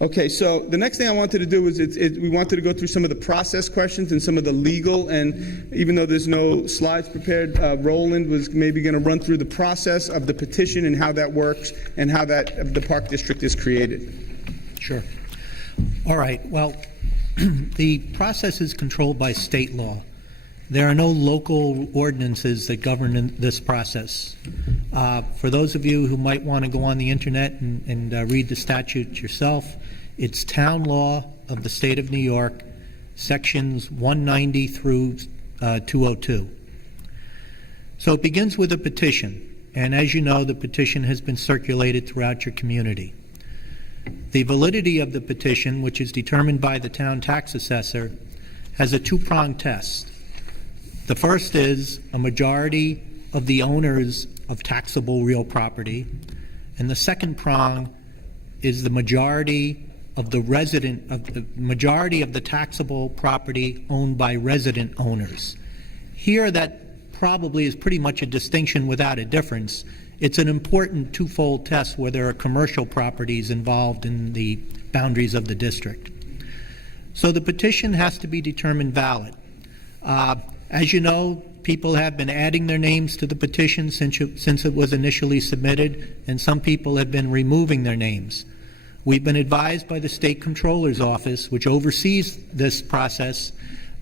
Okay, so the next thing I wanted to do is we wanted to go through some of the process questions and some of the legal, and even though there's no slides prepared, Roland was maybe going to run through the process of the petition and how that works and how that the Park District is created. Sure. All right. Well, the process is controlled by state law. There are no local ordinances that govern this process. For those of you who might want to go on the internet and read the statute yourself, it's town law of the state of New York, sections 190 through 202. So it begins with a petition, and as you know, the petition has been circulated throughout your community. The validity of the petition, which is determined by the town tax assessor, has a two-pronged test. The first is a majority of the owners of taxable real property, and the second prong is the majority of the majority of the taxable property owned by resident owners. Here, that probably is pretty much a distinction without a difference. It's an important twofold test where there are commercial properties involved in the boundaries of the district. So the petition has to be determined valid. As you know, people have been adding their names to the petition since it was initially submitted, and some people have been removing their names. We've been advised by the State Comptroller's Office, which oversees this process,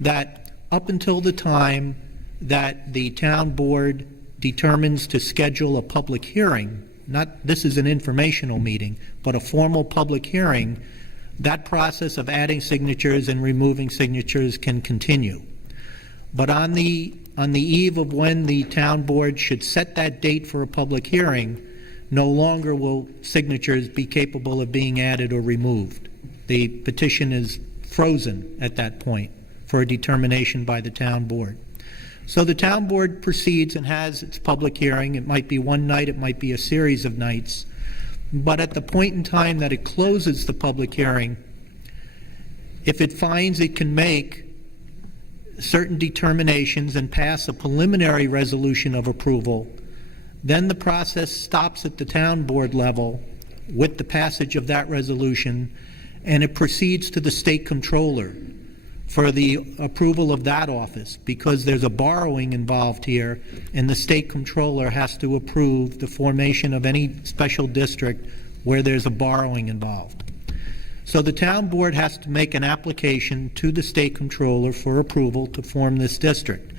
that up until the time that the town board determines to schedule a public hearing, this is an informational meeting, but a formal public hearing, that process of adding signatures and removing signatures can continue. But on the eve of when the town board should set that date for a public hearing, no longer will signatures be capable of being added or removed. The petition is frozen at that point for a determination by the town board. So the town board proceeds and has its public hearing. It might be one night, it might be a series of nights. But at the point in time that it closes the public hearing, if it finds it can make certain determinations and pass a preliminary resolution of approval, then the process stops at the town board level with the passage of that resolution, and it proceeds to the state comptroller for the approval of that office, because there's a borrowing involved here, and the state comptroller has to approve the formation of any special district where there's a borrowing involved. So the town board has to make an application to the state comptroller for approval to form this district.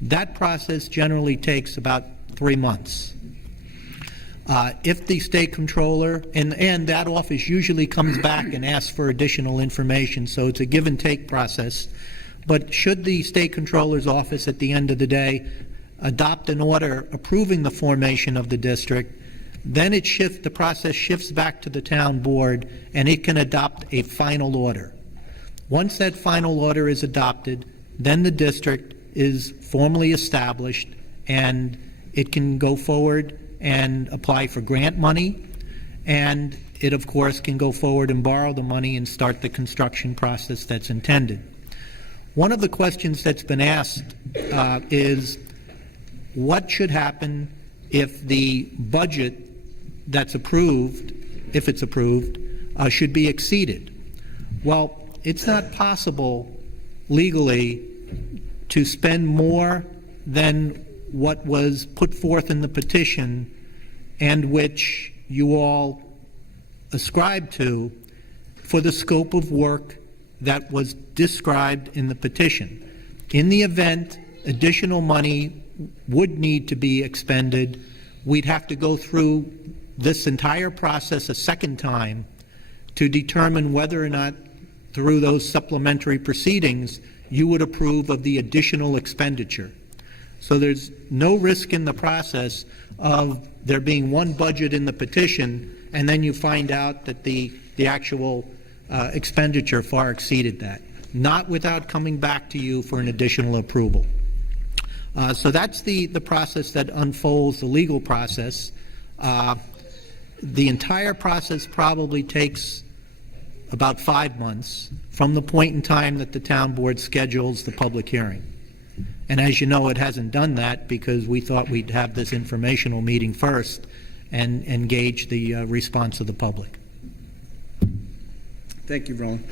That process generally takes about 3 months. If the state comptroller, and that office usually comes back and asks for additional information, so it's a give and take process. But should the state comptroller's office at the end of the day adopt an order approving the formation of the district, then the process shifts back to the town board, and it can adopt a final order. Once that final order is adopted, then the district is formally established, and it can go forward and apply for grant money, and it of course can go forward and borrow the money and start the construction process that's intended. One of the questions that's been asked is what should happen if the budget that's approved, if it's approved, should be exceeded. Well, it's not possible legally to spend more than what was put forth in the petition and which you all ascribed to for the scope of work that was described in the petition. In the event additional money would need to be expended, we'd have to go through this entire process a second time to determine whether or not through those supplementary proceedings you would approve of the additional expenditure. So there's no risk in the process of there being one budget in the petition and then you find out that the actual expenditure far exceeded that. Not without coming back to you for an additional approval. So that's the process that unfolds, the legal process. The entire process probably takes about 5 months from the point in time that the town board schedules the public hearing. And as you know, it hasn't done that because we thought we'd have this informational meeting first and engage the response of the public. Thank you, Roland.